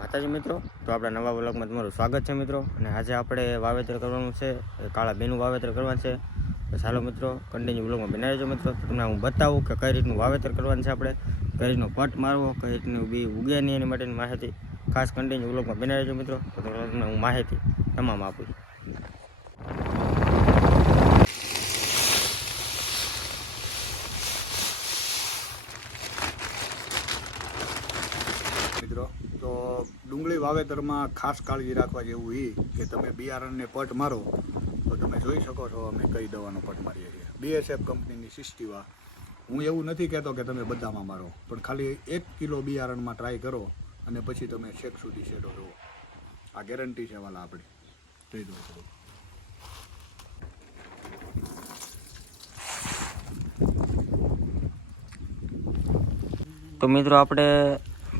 માતાજી મિત્રો. તો આપણા નવા વ્લોગમાં તમારું સ્વાગત છે મિત્રો. અને આજે આપણે વાવેતર કરવાનું છે કાળા બેનું વાવેતર કરવાનું છે. તો ચાલો મિત્રો કન્ટિન્યુ વ્લોગમાં બનાવી મિત્રો. તમને હું બતાવું કે કઈ રીતનું વાવેતર કરવાનું છે આપણે, કઈ રીતનો પટ મારવો, કઈ રીતનું બી ઉગે નહીં એની માટેની માહિતી. ખાસ કન્ટિન્યુ વ્લોગમાં બનાવી મિત્રો. તો તમને હું માહિતી તમામ આપું મિત્રો તો ડુંગળી વાવેતરમાં ખાસ કાળજી રાખવા જેવું એ કે તમે બિયારણને પટ મારો, તો તમે જોઈ શકો છો અમે કઈ દવાનો પટ મારીએ છીએ. બીએસએફ કંપનીની સિસ્ટીવા. હું એવું નથી કહેતો કે તમે બધામાં મારો, પણ ખાલી એક કિલો બિયારણમાં ટ્રાય કરો અને પછી તમે શેક સુધી શેડો જુઓ. આ ગેરંટી છે વાલા આપણી. જોઈ દઉં છું તો મિત્રો, આપણે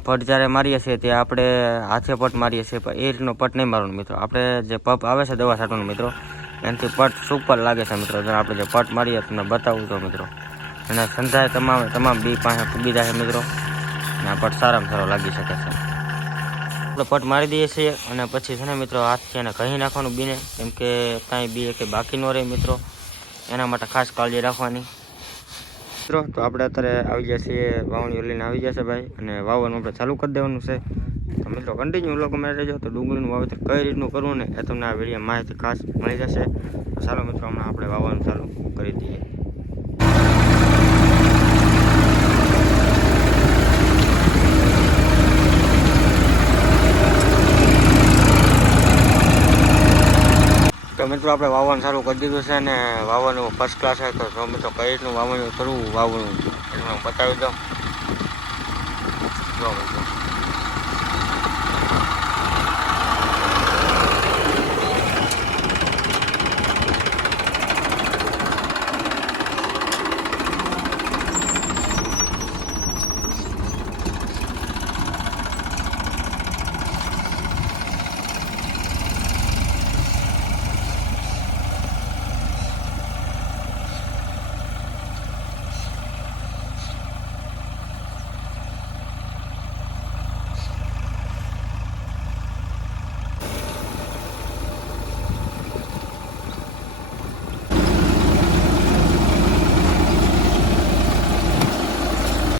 પટ જ્યારે મારીએ છીએ તે આપણે હાથે પટ મારીએ છીએ એ રીતનો પટ નહીં મારવાનો મિત્રો. આપણે જે પપ આવે છે દવા છાંટવાનો મિત્રો, એનાથી પટ સુપર લાગે છે મિત્રો. જો આપણે જે પટ મારીએ તમને બતાવું તો મિત્રો. અને સંધાય તમામ તમામ બી પાસે પૂગી જાય મિત્રો. અને આ પટ સારામાં સારો લાગી શકે છે. આપણે પટ મારી દઈએ છીએ અને પછી છે ને મિત્રો હાથથી એને કહી નાખવાનું બીને. કેમ કે કાંઈ બી કે બાકી ન રહે મિત્રો. એના માટે ખાસ કાળજી રાખવાની. મિત્રો, તો આપણે અત્યારે આવી ગયા છીએ વાવણીઓ લઈને આવી ગયા છે ભાઈ, અને વાવવાનું આપણે ચાલુ કરી દેવાનું છે. તો મિત્રો કન્ટિન્યુ લોકો મેં રહેજો, તો ડુંગળીનું વાવેતર કઈ રીતનું કરવું ને એ તમને આ વીડિયો માહિતી ખાસ મળી જશે. તો ચાલો મિત્રો, હમણાં આપણે વાવવાનું ચાલુ કરી દઈએ તો મિત્રો આપણે વાવવાનું સારું કરી દીધું છે અને વાવવાનું ફર્સ્ટ ક્લાસ છે તો મિત્રો કઈ રીતનું વાવણું કરવું વાવણું એટલે હું બતાવી દઉં. જો મિત્રો.